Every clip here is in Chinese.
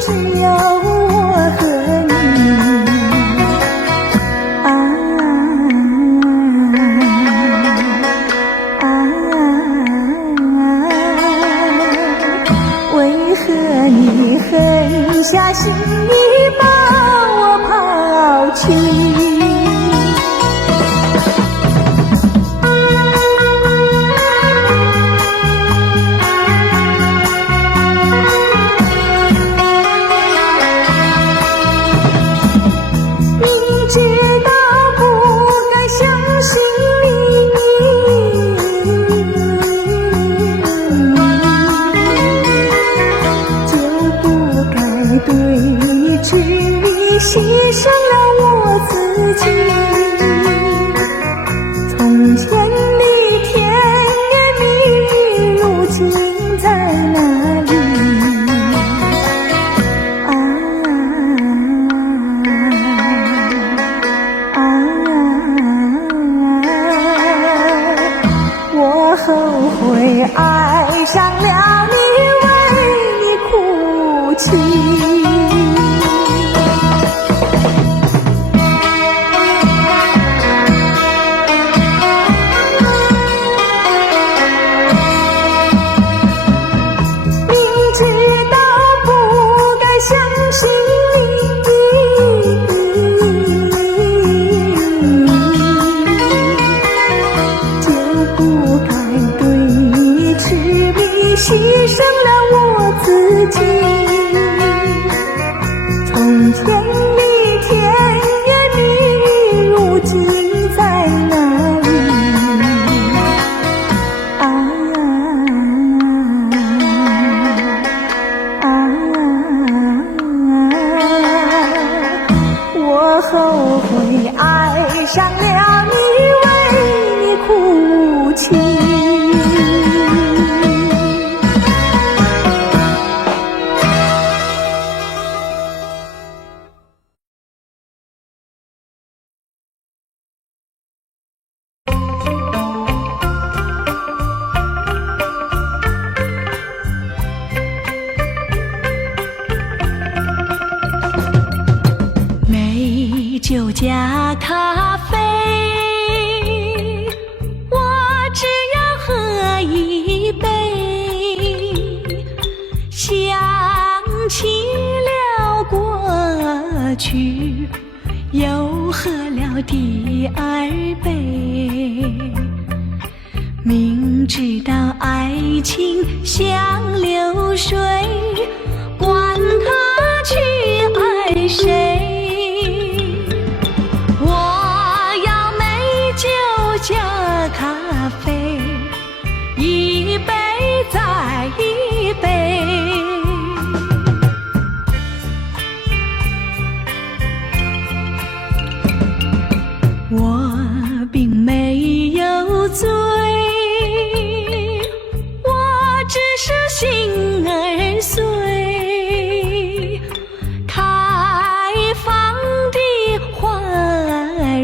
只有我和你为何你狠下心意把我抛弃？牺牲了我自己，从前的甜言蜜语，如今在哪里？我后悔爱上了你，为你哭泣。牺牲了我自己，从前的甜言蜜语，如今在哪里？我后悔爱上了你，为你哭泣。酒加咖啡，我只要喝一杯，想起了过去，又喝了第二杯。明知道爱情像流水，管他去爱谁。加咖啡，一杯再一杯。我并没有醉，我只是心儿碎。开放的花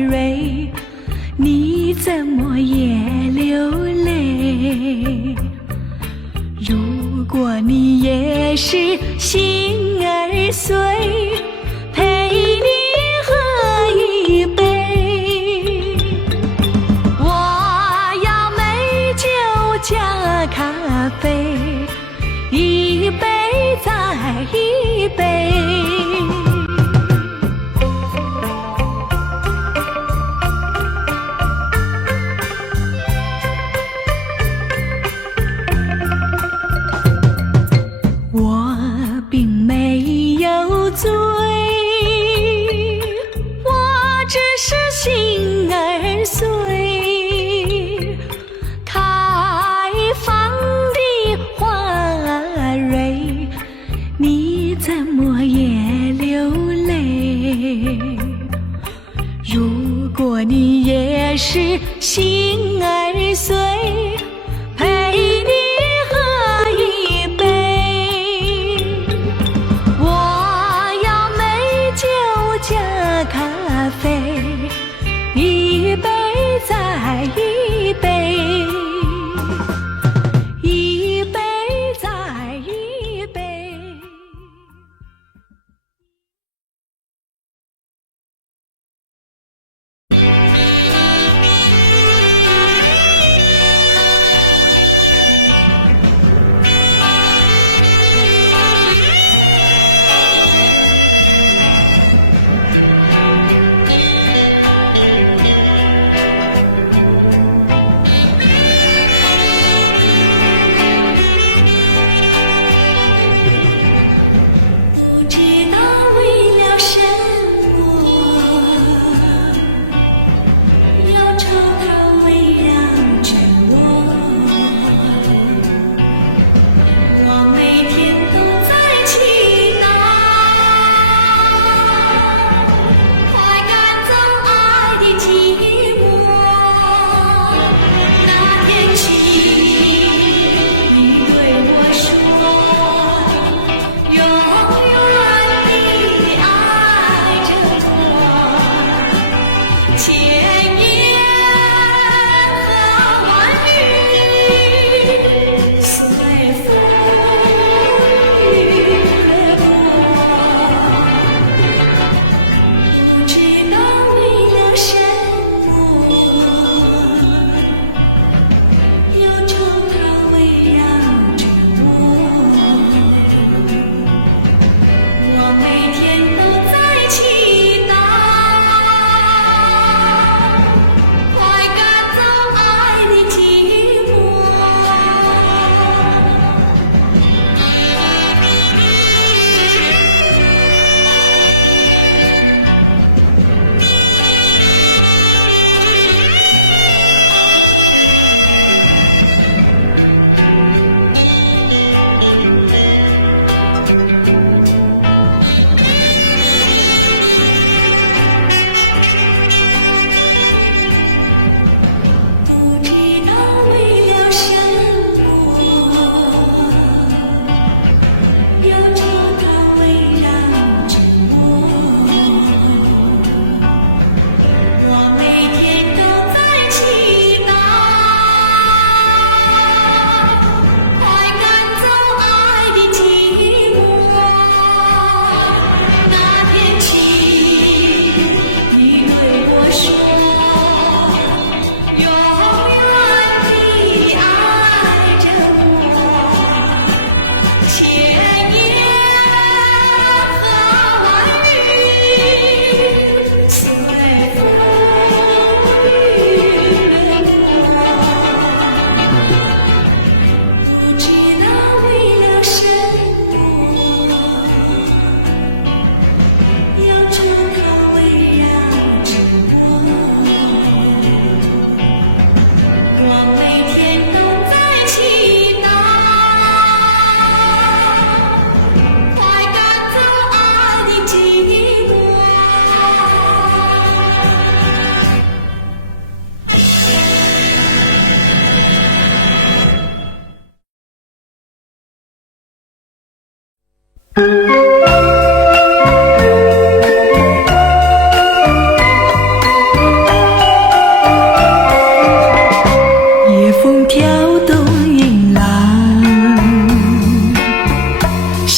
蕊，你怎么也流泪？如果你也是心儿碎，陪你喝一杯。我要美酒加咖啡，一杯再一杯。我并没有醉，我只是心儿碎。开放的花蕊，你怎么也流泪？如果你也是心儿碎，一杯再一杯，一杯再一杯。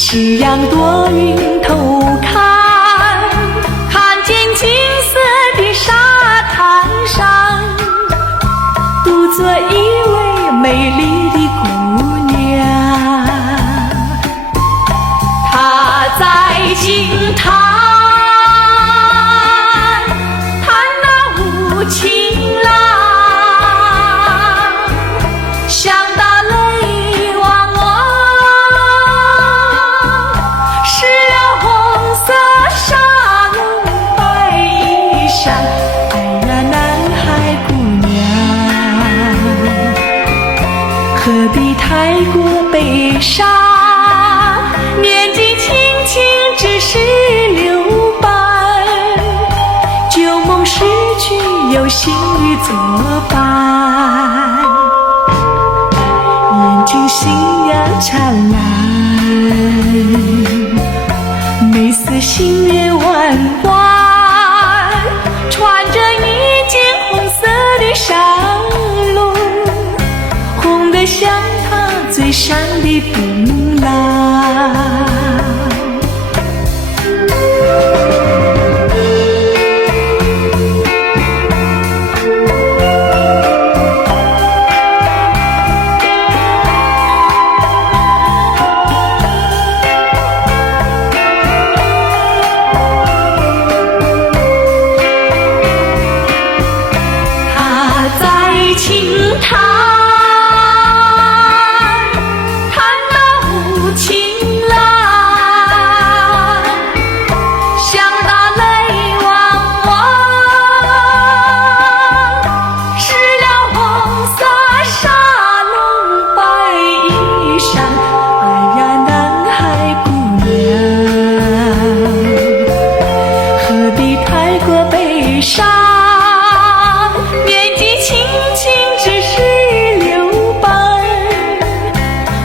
夕阳躲云头看，看见金色的沙滩上，独坐一位美丽的姑娘。她在轻弹，弹那无情郎，想到泪汪汪，湿了红色纱笼白衣裳。哎呀，男孩姑娘，何必太过悲伤？年纪轻轻只是留伴，旧梦逝去有新雨作伴。眼睛星阳灿烂，眉似新月弯弯，穿着一件红色的纱笼，红得像她嘴上的槟榔。轻弹，弹那无情郎，想到泪汪汪，湿了红色纱笼白衣裳。哎呀，男孩姑娘，何必太过悲伤？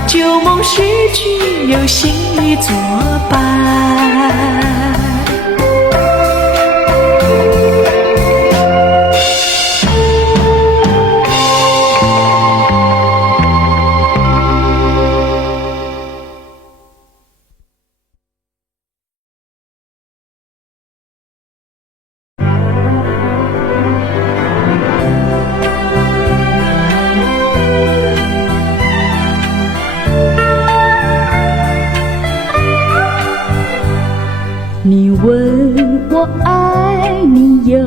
旧梦逝去有新雨作伴。你问我爱你有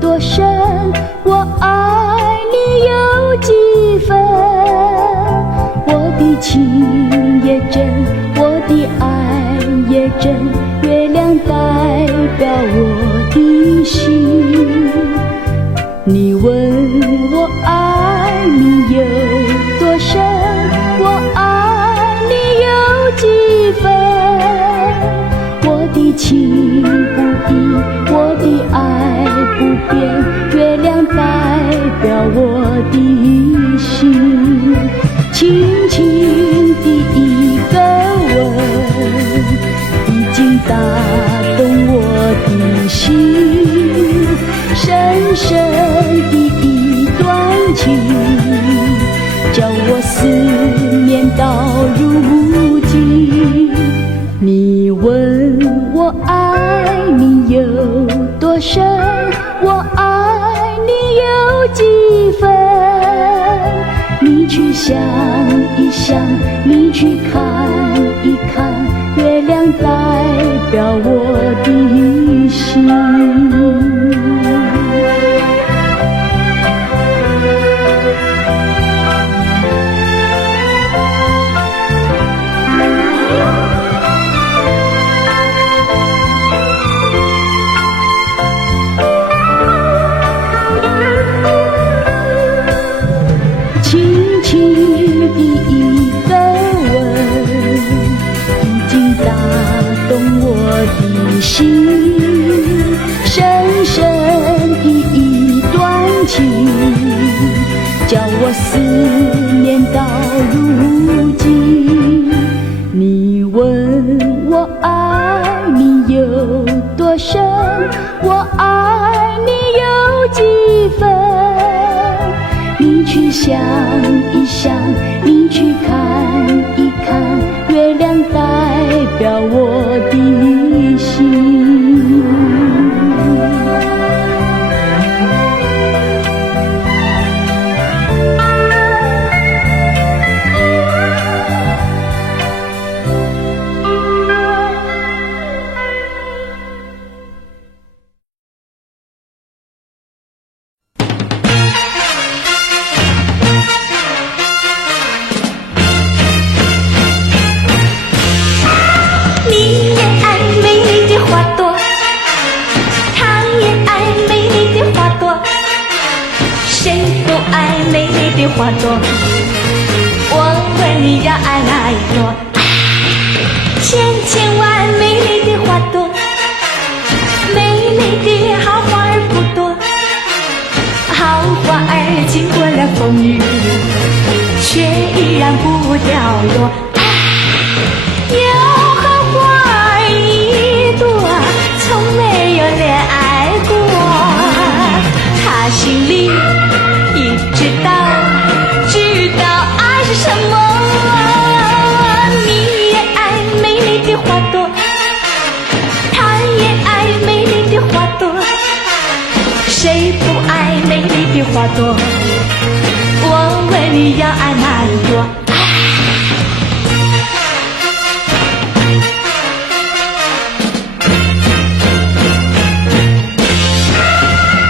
多深，我爱你有几分？我的情也真，我的爱也真，月亮代表我的心。你问我爱你有多深，我爱你有几分？我的情不移，我的爱不变，月亮代表我的心。轻轻的一个吻，已经打动我的心。深深的一段情，叫我思念到如今。你问我爱你有多深，我爱你有几分？你去想一想，你去看一看，月亮代表我的心。轻轻的一个吻，已经打动我的心。深深的一段情，叫我思念到如今。你问我爱你有多深，我爱你有几分？你去想一想，你去看一看，月亮代美丽的花朵，我问你要爱哪一朵？千千万美丽的花朵，美丽的好花儿不多，好花儿经过了风雨，却依然不掉落。有好花儿一朵，从没有恋爱过，他心里一知道爱是什么。你也爱美丽的花朵，他也爱美丽的花朵，谁不爱美丽的花朵？我问你要爱哪一朵？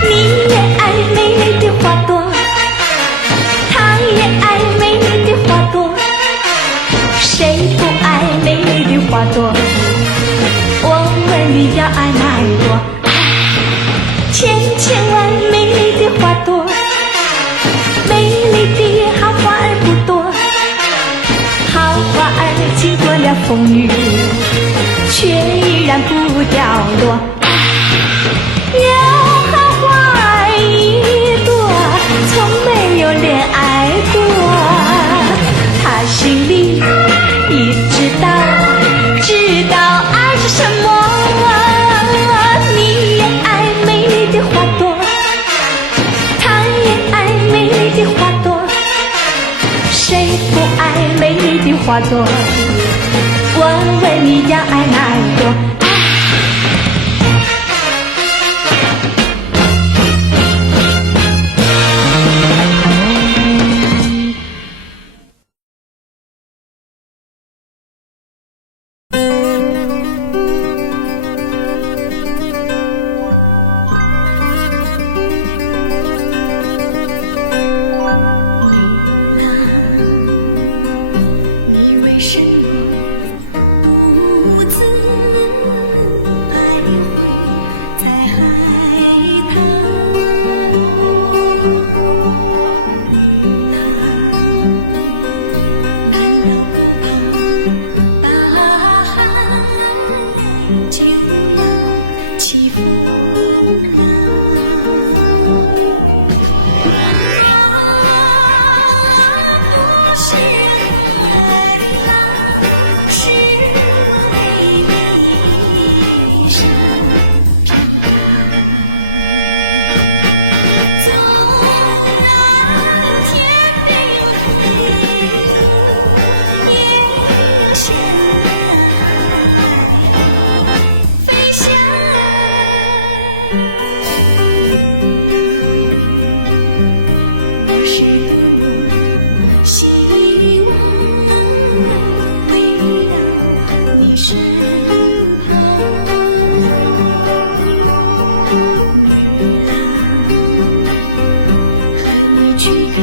你也爱美丽的花朵，他也爱美丽的花朵，谁不爱美丽的花朵？我问你要爱哪一朵？千千万美丽的花朵，美丽的好花儿不多，好花儿经过了风雨，却依然不掉落。有好花儿一朵，从没有恋爱过，他心里已知道爱是什么。你也爱美丽的花朵，他也爱美丽的花朵，谁不爱美丽的花朵？我问你要爱哪一朵？你为什么不自爱？在海滩，大海就要起风是海浪，是美丽山川。纵然天边也向飞翔。我是希望围绕你身旁，和你去看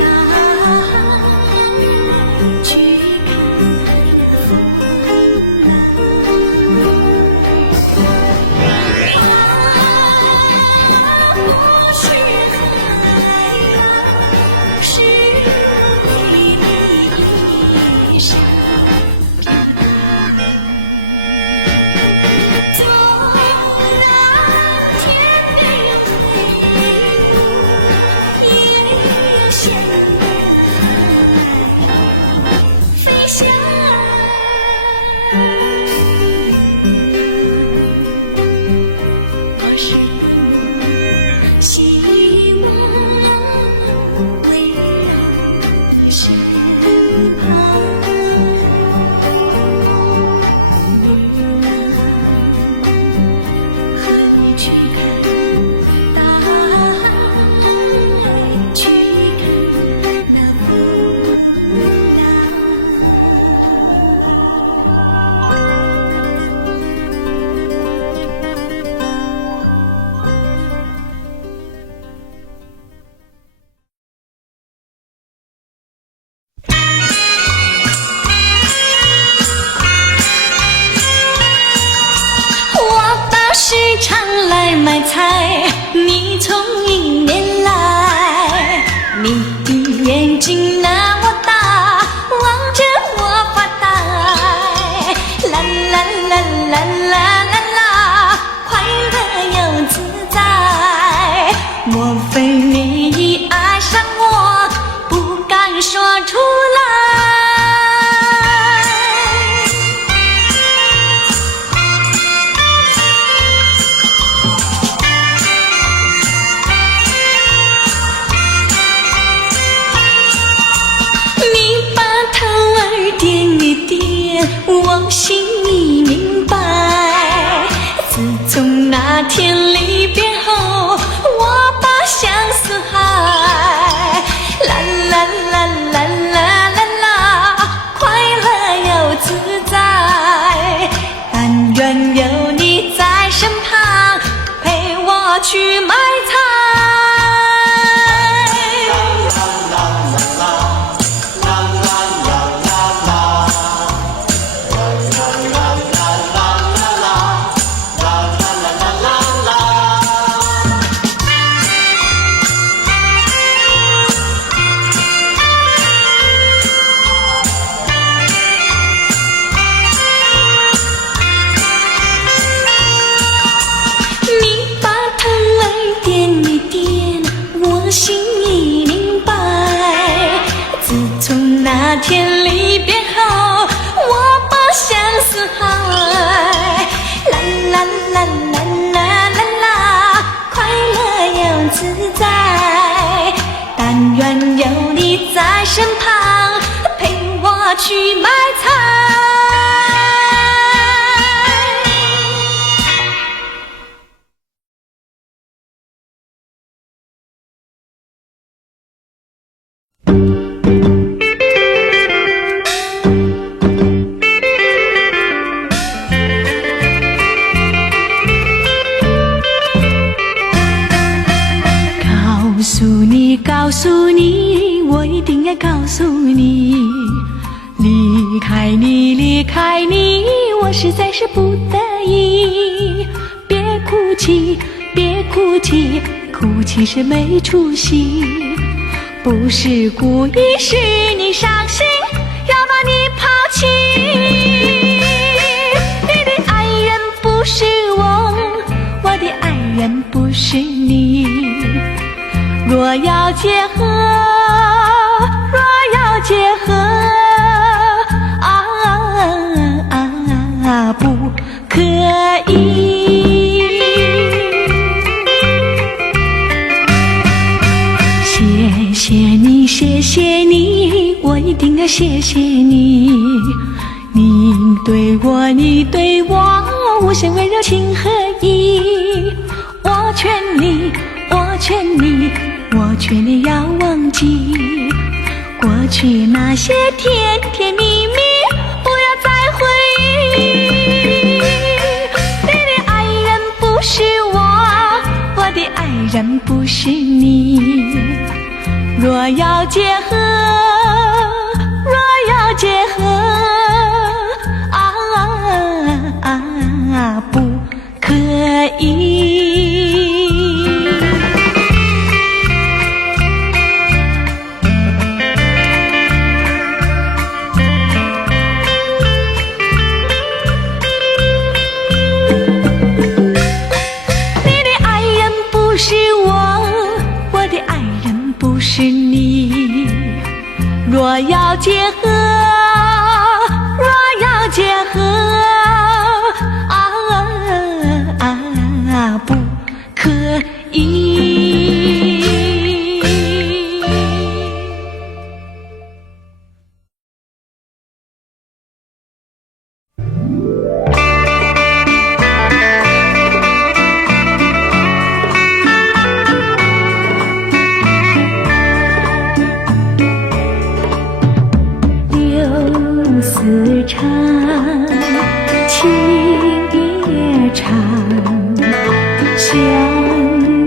大海，去看风浪。是海洋，是美丽山川。纵然天边也向飞翔。我是希望围绕你身旁，和你去看大海，去看那风我到市场来买菜，你从迎面来，天离别后，我把相思海，啦啦啦啦啦啦啦，快乐又自在。但愿有你在身旁，陪我去买菜。那天离别后，我把相思海，啦啦啦啦啦啦啦，快乐又自在。但愿有你在身旁，陪我去买菜。告诉你，我一定要告诉你，离开你，离开你，我实在是不得已。别哭泣，别哭泣，哭泣是没出息。不是故意，是你伤心，要把你抛弃。你的爱人不是我，我的爱人不是你。若要结合，若要结合，不可以。谢谢你，谢谢你，我一定要谢谢你。你对我，你对我，无限温柔情和义。我劝你，我劝你，我劝你要忘记过去那些甜甜蜜蜜，不要再回忆。你的爱人不是我，我的爱人不是你。若要结合，若要结合，不可以。若要结合，若要结合，不可以。丝长，情也长，想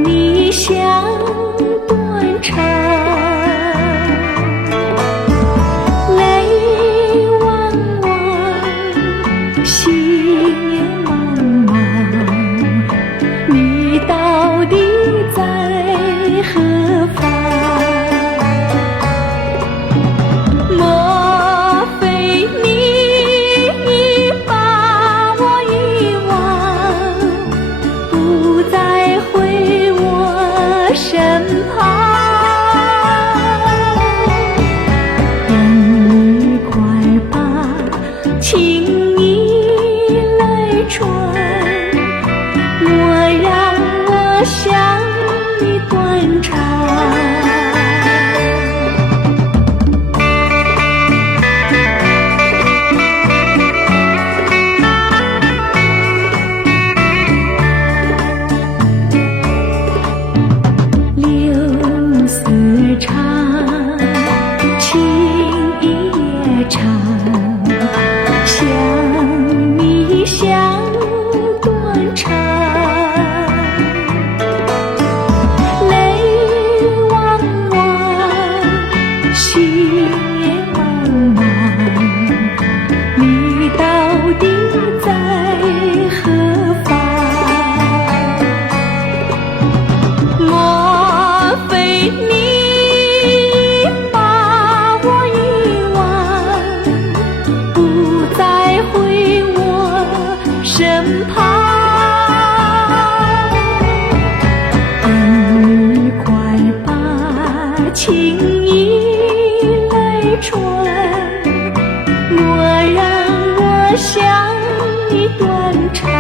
你想断肠，泪汪汪，心也茫茫，你到底在何方？想你断肠，你断肠。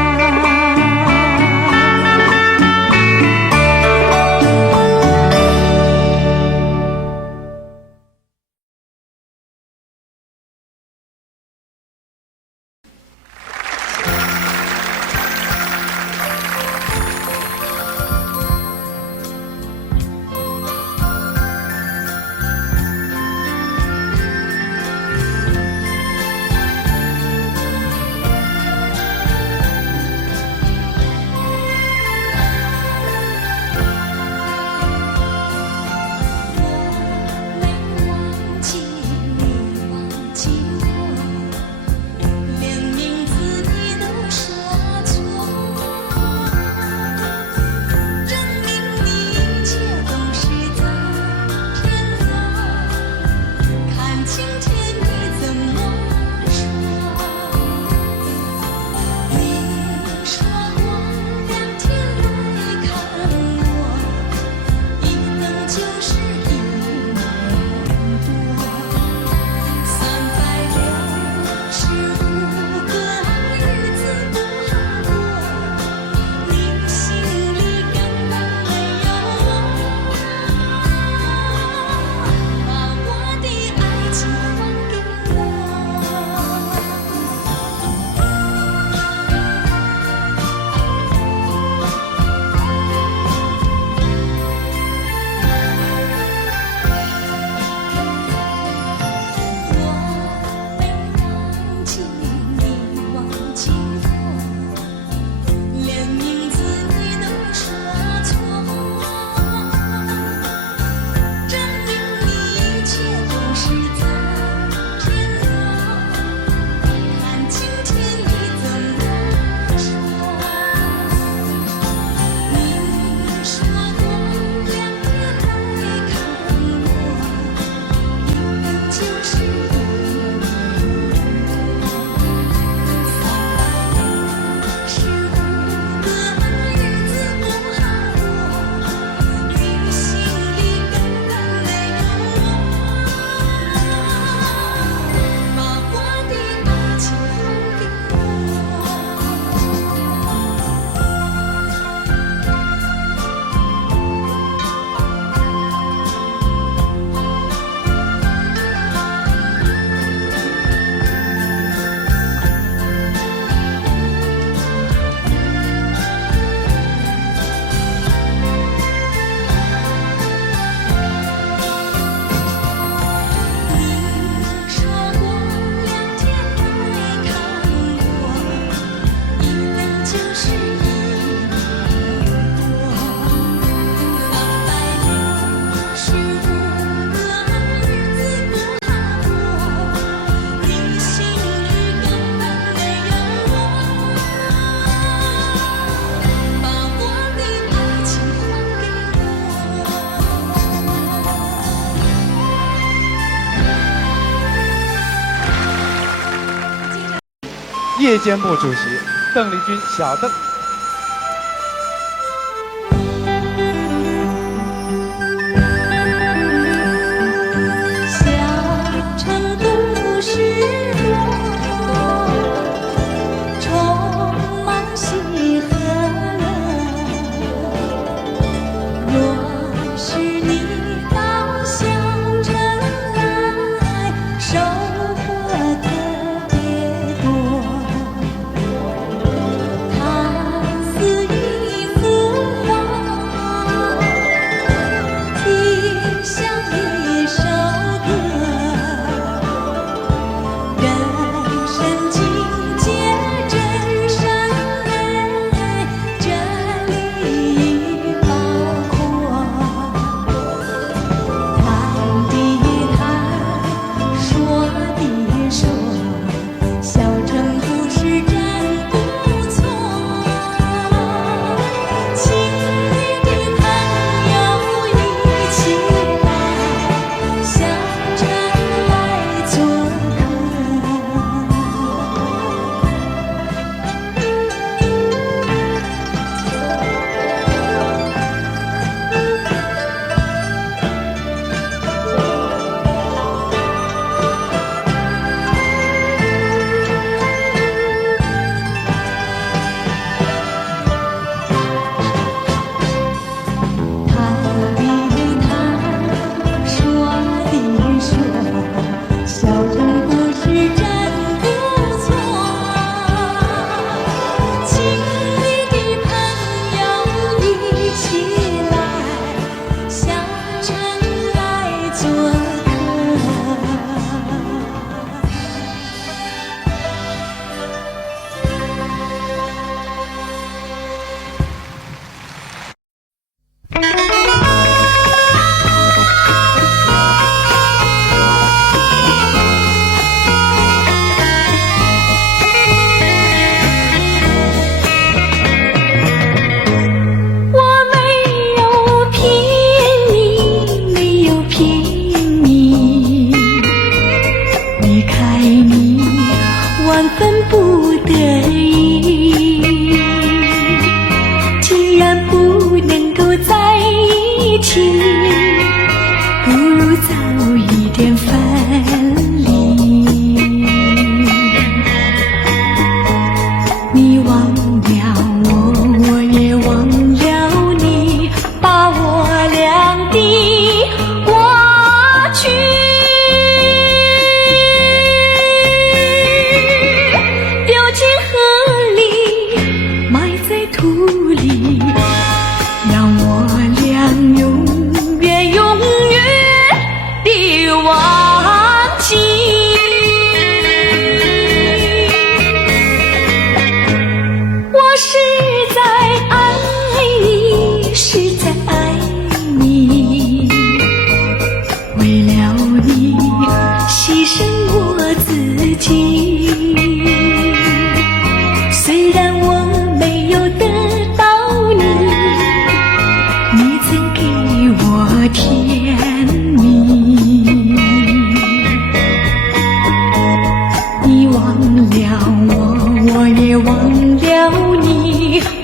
夜间部主席邓丽君，小邓。小城故事多，充满喜和乐。若是你到小城来，收获特别多。它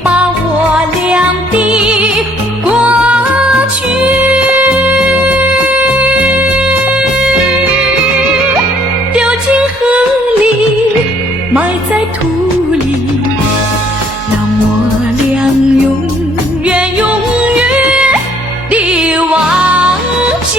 把我俩的过去丢进河里，埋在土里，让我俩永远永远地忘记。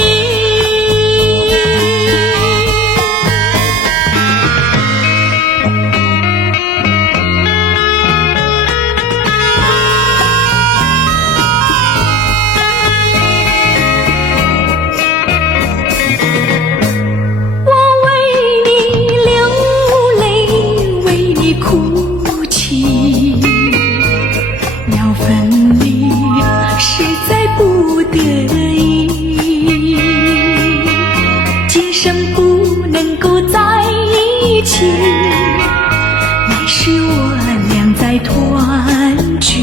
来世我俩再团聚，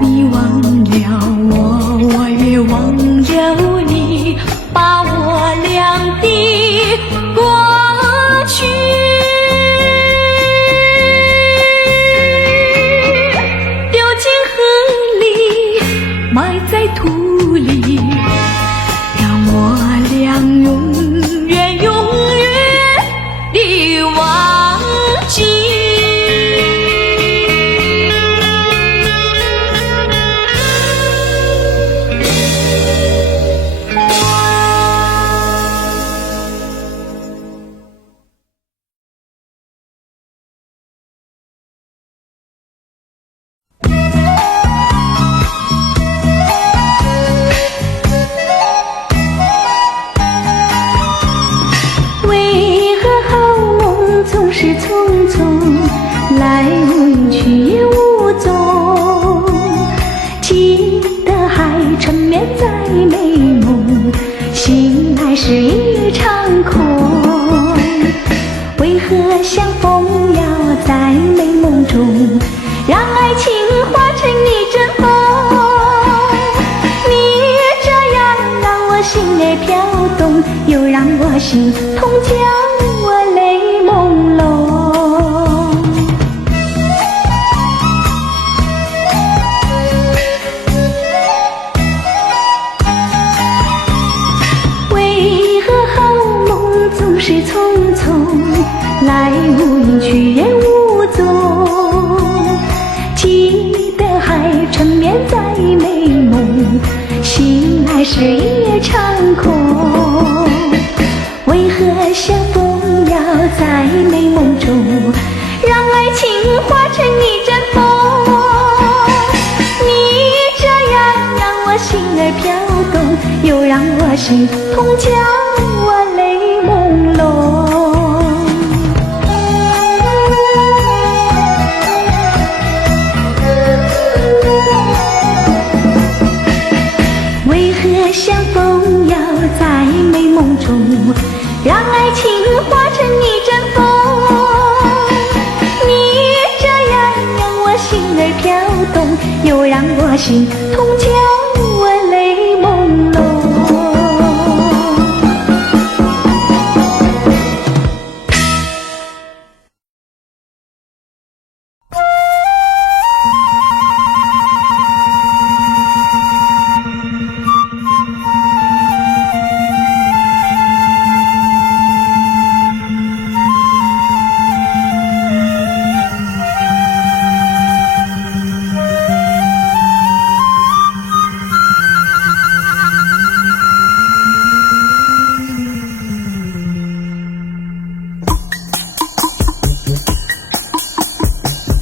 你忘了我，我也忘了你，把我俩的过去丢进河里，埋在土里，让我俩永远永远地忘记。是匆匆来无影去也无踪，记得还沉眠在美梦，醒来是一场空。为何相逢要在美梦中，让爱情化成一阵风？你这样让我心儿飘动，又让我心痛，将我泪朦胧。为何好梦总是匆匆来无影去也无踪？记得还沉眠在美梦，醒来是一场空。为何相逢要在美梦中，让爱情化成一阵风？你这样让我心儿飘动，又让我心痛，将我泪朦胧。为何相逢要在美梦中，让爱情化成一阵风？你这样让我心儿飘动，又让我心痛，将我泪朦胧。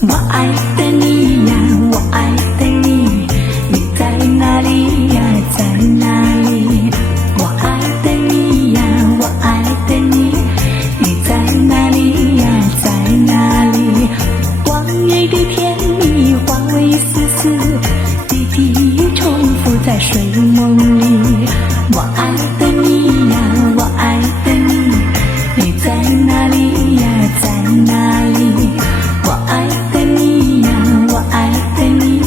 我爱的你呀，我爱的你，你在哪里呀，在哪里？我爱的你呀，我爱的你，你在哪里呀，在哪里？往日的甜蜜化为丝丝滴滴，重复在睡梦里。我爱的你呀，我爱的你，你在哪里呀，在哪里？我爱的你呀，我爱的你，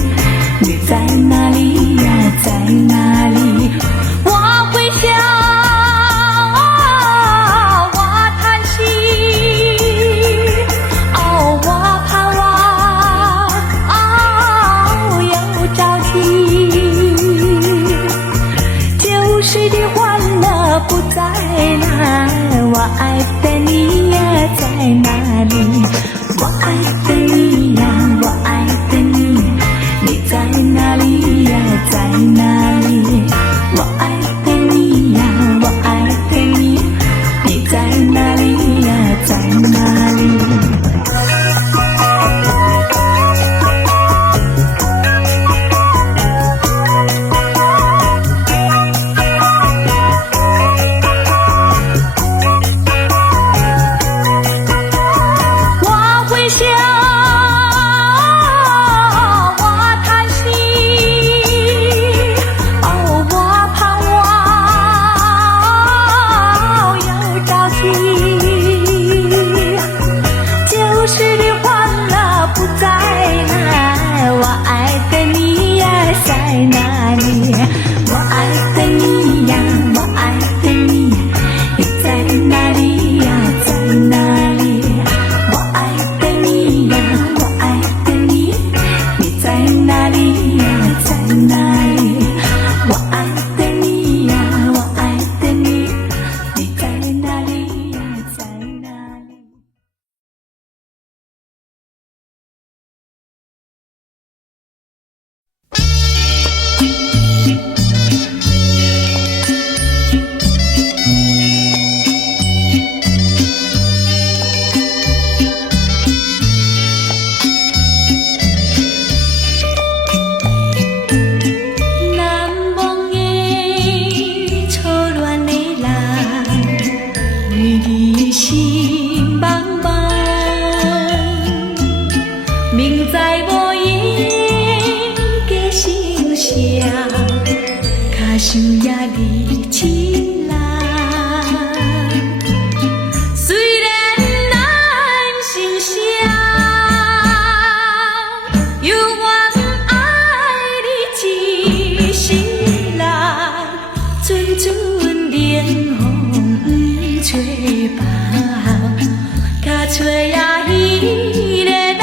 找呀伊个人，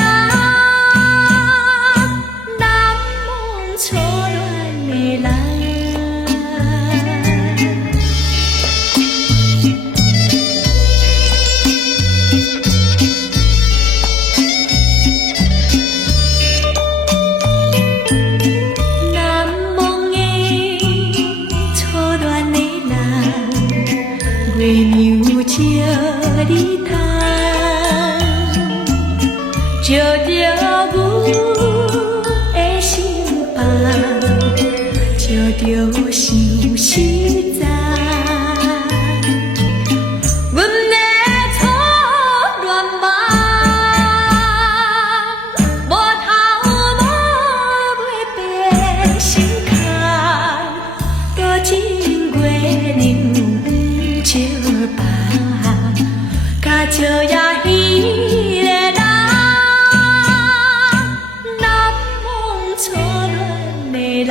难忘初恋的人。月娘照日头，照着阮的心房，照着想实在。阮的初恋梦，无头无尾变心空，多情月娘照吧，甲照呀伊个人，难忘初恋的人。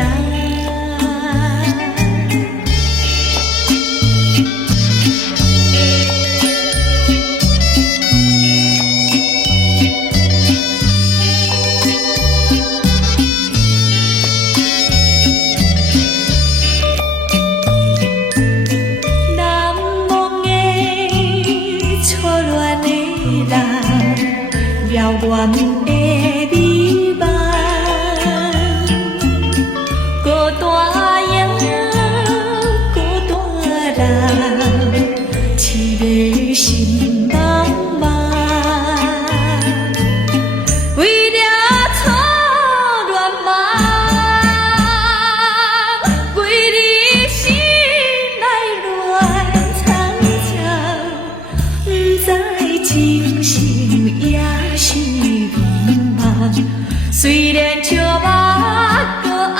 遥远的美梦，孤单影，孤单人，痴迷心茫茫。为了初恋梦，为你心内乱苍苍，不知情深也是迷茫，虽然笑目搁红，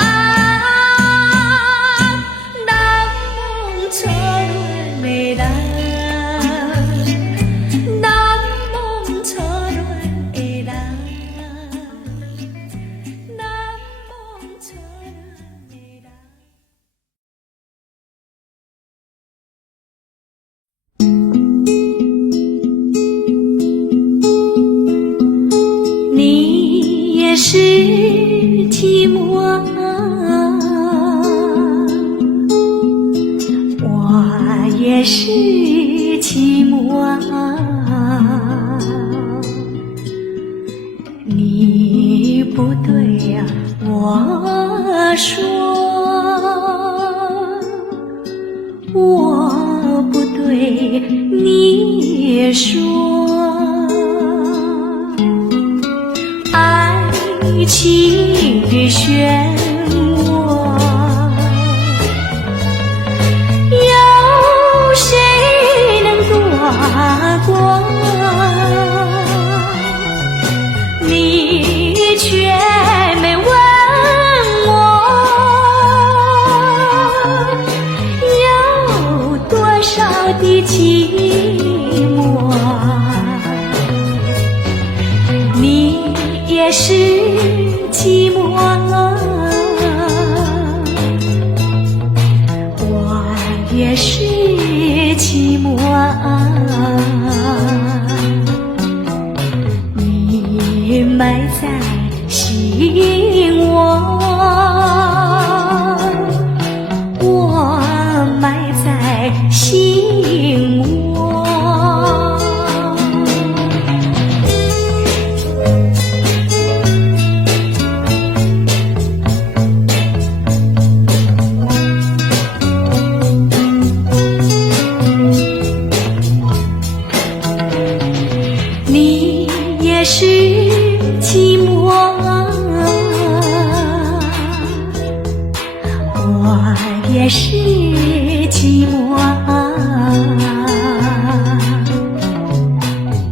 难忘初恋的人，难忘初恋的人，难忘初恋的人。你也是寂寞，我也是寂寞。你不对呀，我说，我不对，你说。爱情的漩涡，有谁能躲过？你却没问我，有多少的寂寞？你也是寂寞，我也是寂寞。你埋在心窝，我埋在心窝。你也是寂寞，我也是寂寞。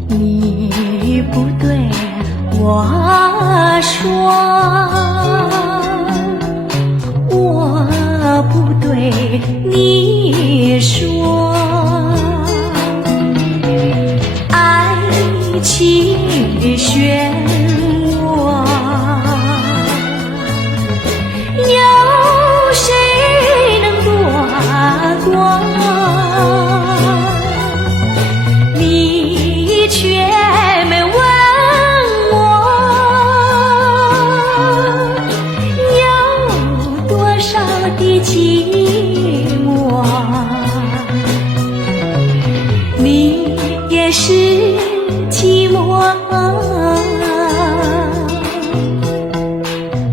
你不对我说，我不对你说。爱情的漩涡，有谁能躲过？你却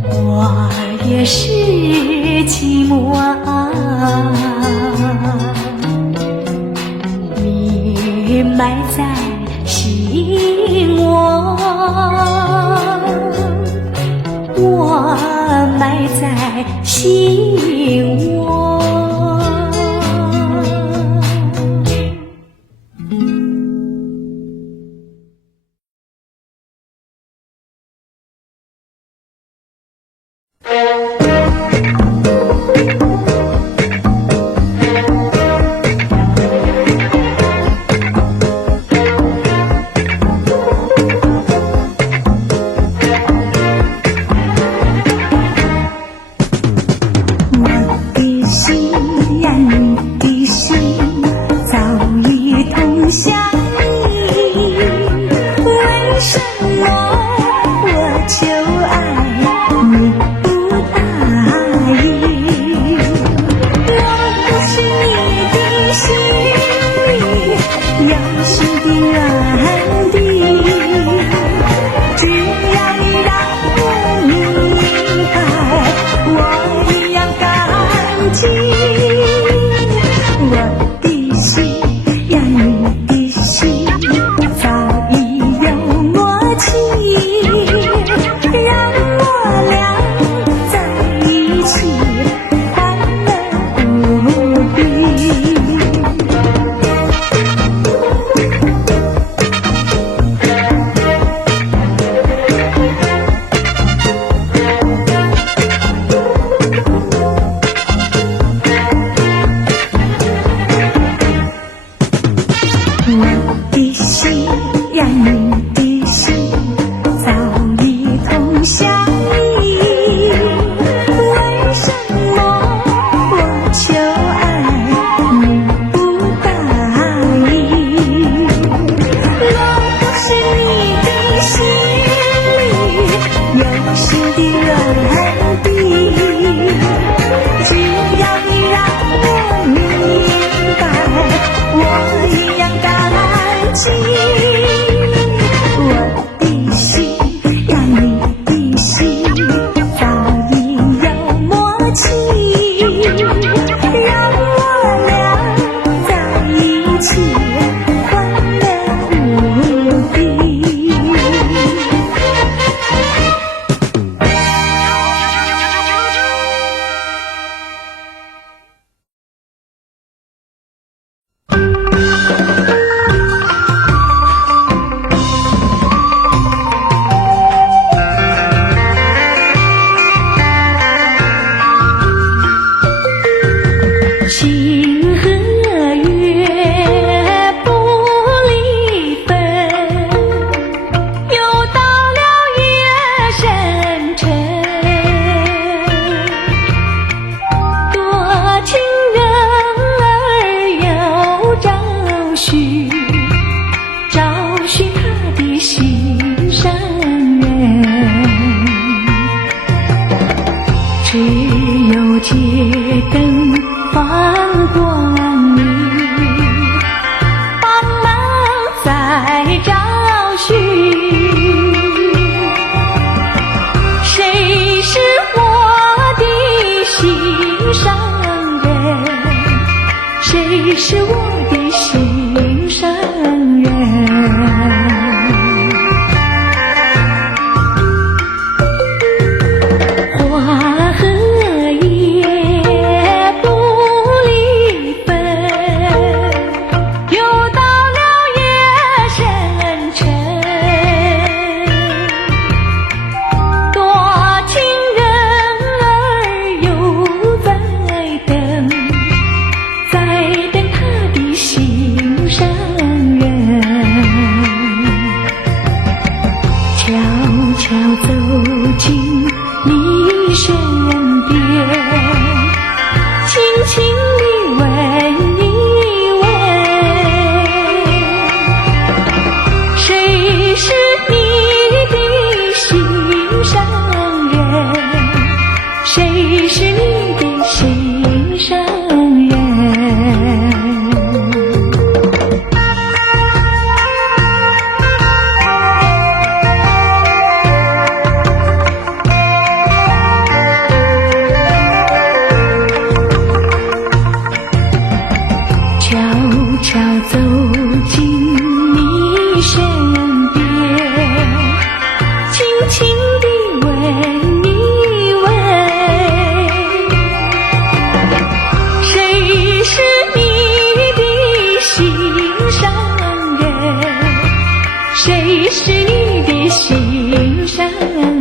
我也是寂寞啊，你埋在心窝，我埋在心窝。谁是我的心上人？花和叶不离分，又到了夜深沉。多情人儿又在等，在等他的心上人。悄悄走进你身边，轻轻地问一问，谁是你的心上人？谁是你的心上人？的是你的心上人。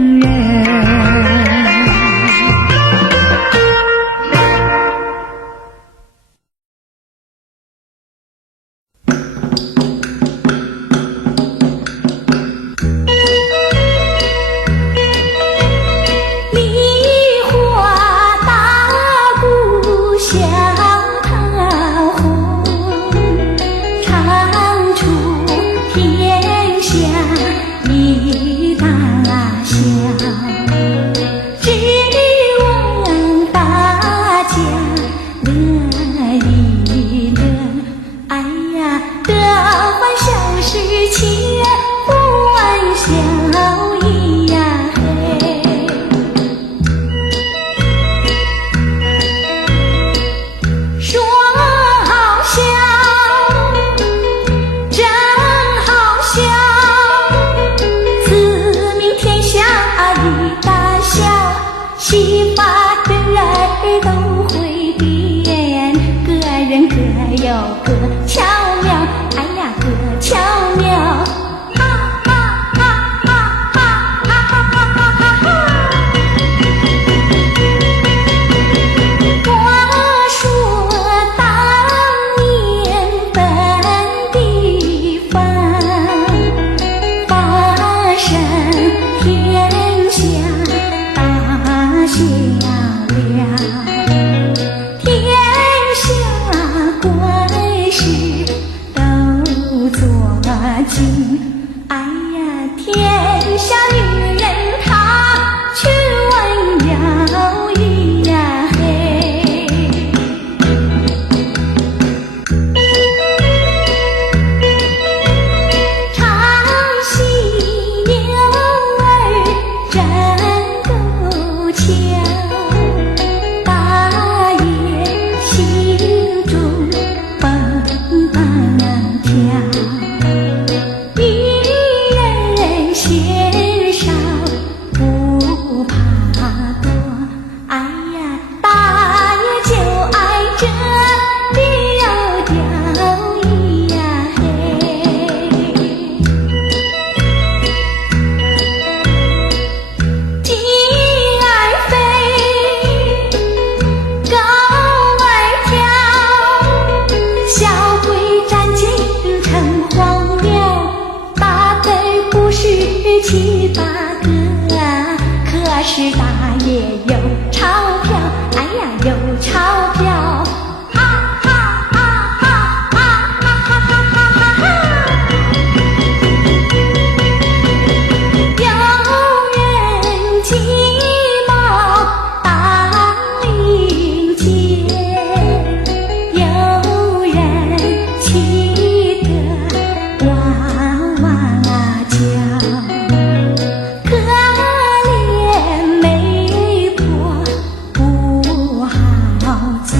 走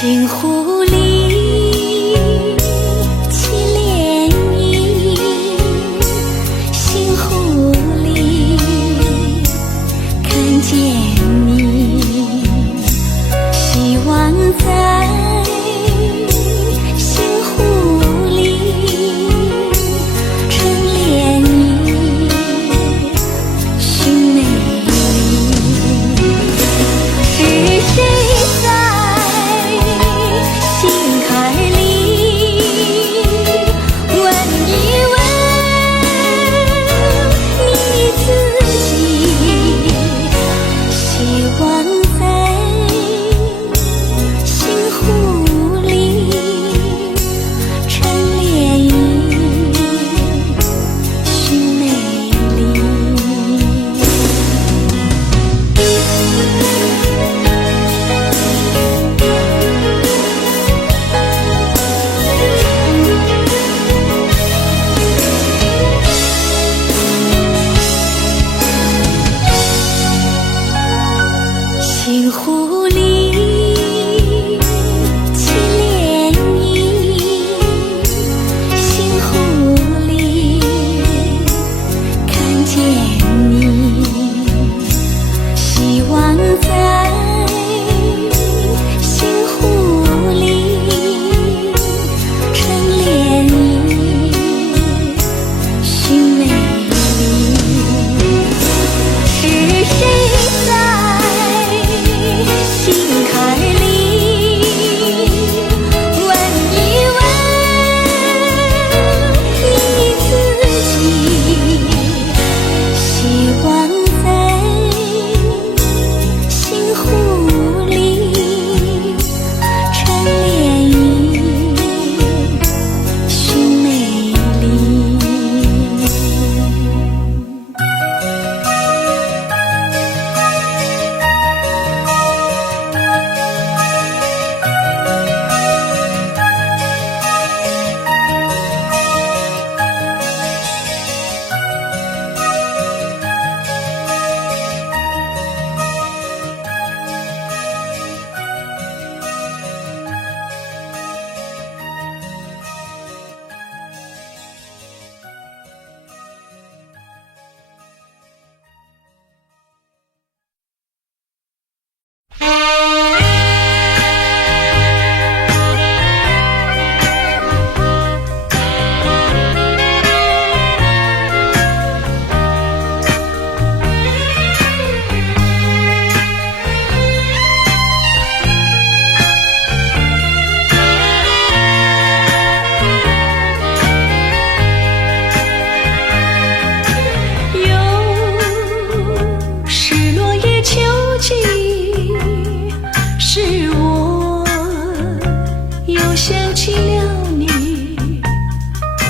星湖里起涟漪，星湖里看见你，希望在星湖里成涟漪，寻美丽。是谁在心海里问一问你自己？希望在星湖里成涟漪，寻美丽。星湖里起涟漪，星湖里看见你，希望在星湖里成涟漪，寻美丽。是谁在心海里问一问你自己？希望在星湖里成涟漪，寻美丽。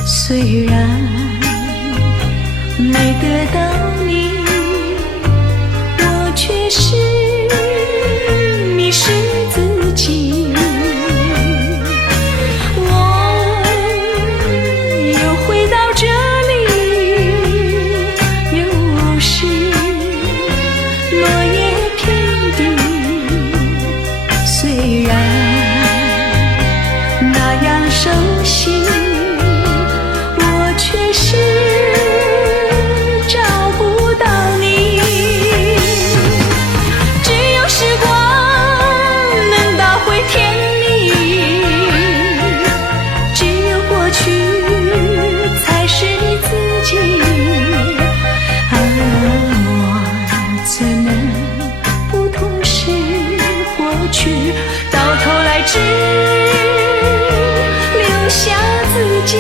虽然没得到你，我却是迷失自己。我又回到这里，又是落叶遍地。虽然那样熟悉，却是找不到你。只有时光能倒回天里，只有过去才是你自己。我怎能不痛失过去，到头来只留下自己。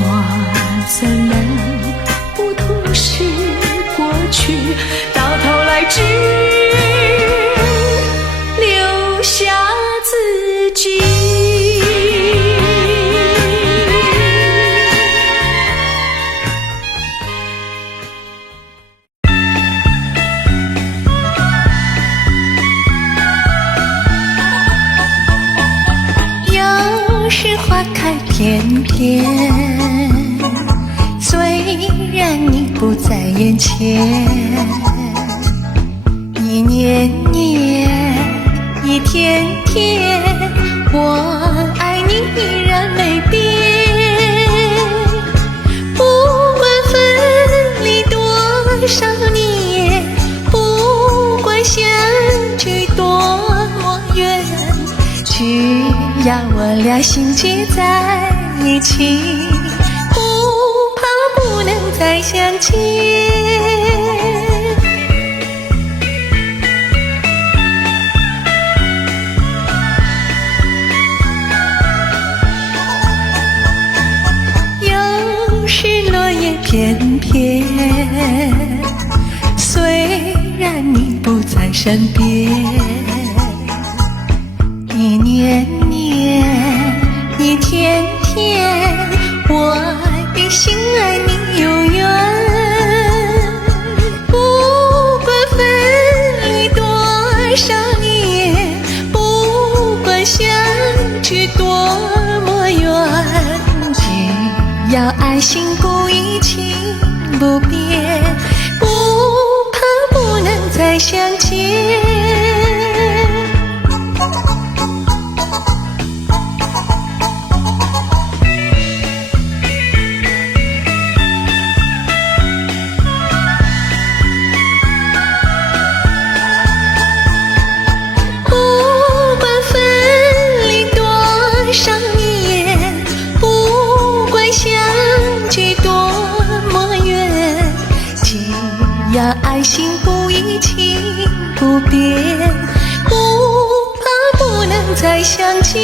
我怎能眼前，一年年，一天天，我爱你依然没变。不管分离多少年，不管相聚多么远，只要我俩心结在一起，不怕不能再相见。有时落叶翩翩，虽然你不在身边，一年年，一天天，我的心爱你永远。不管分离多少年，不管相聚多么远，只要爱心不移，情不变，不怕不能再相见。要爱心不移，情不变，不怕不能再相见。